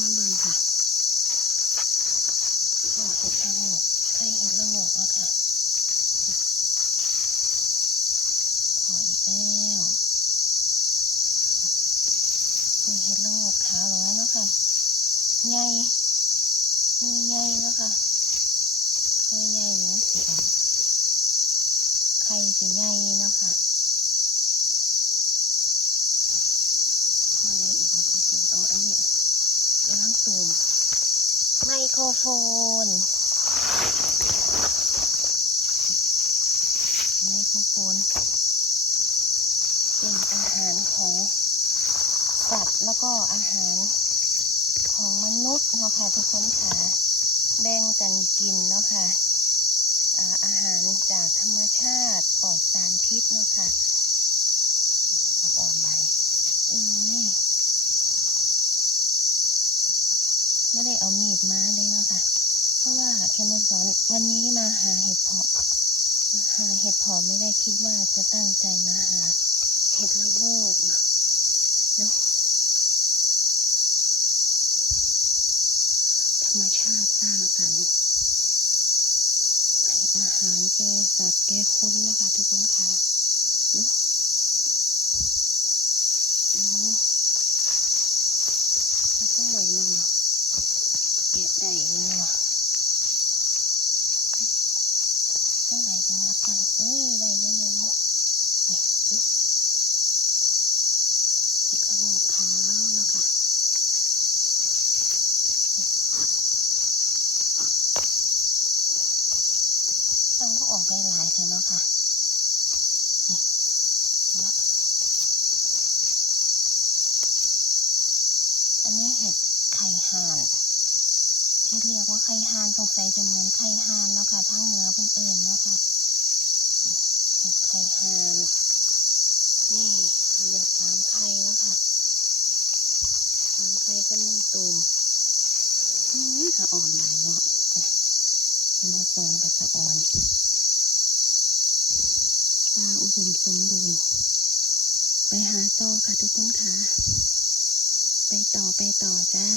มาเบิ่งค่ะพอเห็ดละโงกใครเห็ดละโงกแล้วค่ะพออีกแล้วนี่เห็ดละโงกขาวหรอเนาะค่ะใหญ่หน่วยใหญ่เนาะค่ะหน่วยใหญ่หรือสีดำไข่สีใหญ่เนาะค่ะมาได้อีกหมดตัวเสียงเอาอันนี้ ล้างตูมไมโครโฟน ไมโครโฟน เป็นอาหารของสัตว์แล้วก็อาหารของมนุษย์เนาะค่ะทุกคนค่ะแบ่งกันกินเนาะค่ะอ่าอาหารจากธรรมชาติปลอดสารพิษเนาะค่ะก็อ่อนใบเอ้ย ได้เอามีดมาเลยเนาะค่ะ เพราะว่าเคมสอนวันนี้มาหาเห็ดเพาะมาหาเห็ดเพอไม่ได้คิดว่าจะตั้งใจมาหาเห็ดละโงกนะเนาะธรรมชาติสร้างสรรค์ให้อาหารแก่สัตว์แก่คนนะคะ ทุกคนค่ะเนาะอืมแล้วจังไดเนาะ กะได้เนาะจังไดจะงัดได้เอ้ยได้เยอะๆนี่นี่ดูเห็ดละงกขาวเนาะค่ะตั้งก็ออกหลายๆเลยเนาะค่ะอันนี้เห็ดไข่ห่าน ที่เรียกว่าไข่ห่านสงสัยจะเหมือนไข่ห่านเนาะค่ะทั้งเนื้อเพื่อนเอิญเนาะค่ะเห็ดไข่ห่านนี่เด็กสามไข่เนาะค่ะสามไข่ก็นึ่งตูมอืมสะอ่อนได้เนาะเห็นมาสอนกับสะอ่อนปลาอุดมสมบูรณ์ ไปหาต่อค่ะทุกคนค่ะ ไปต่อไปต่อจ้า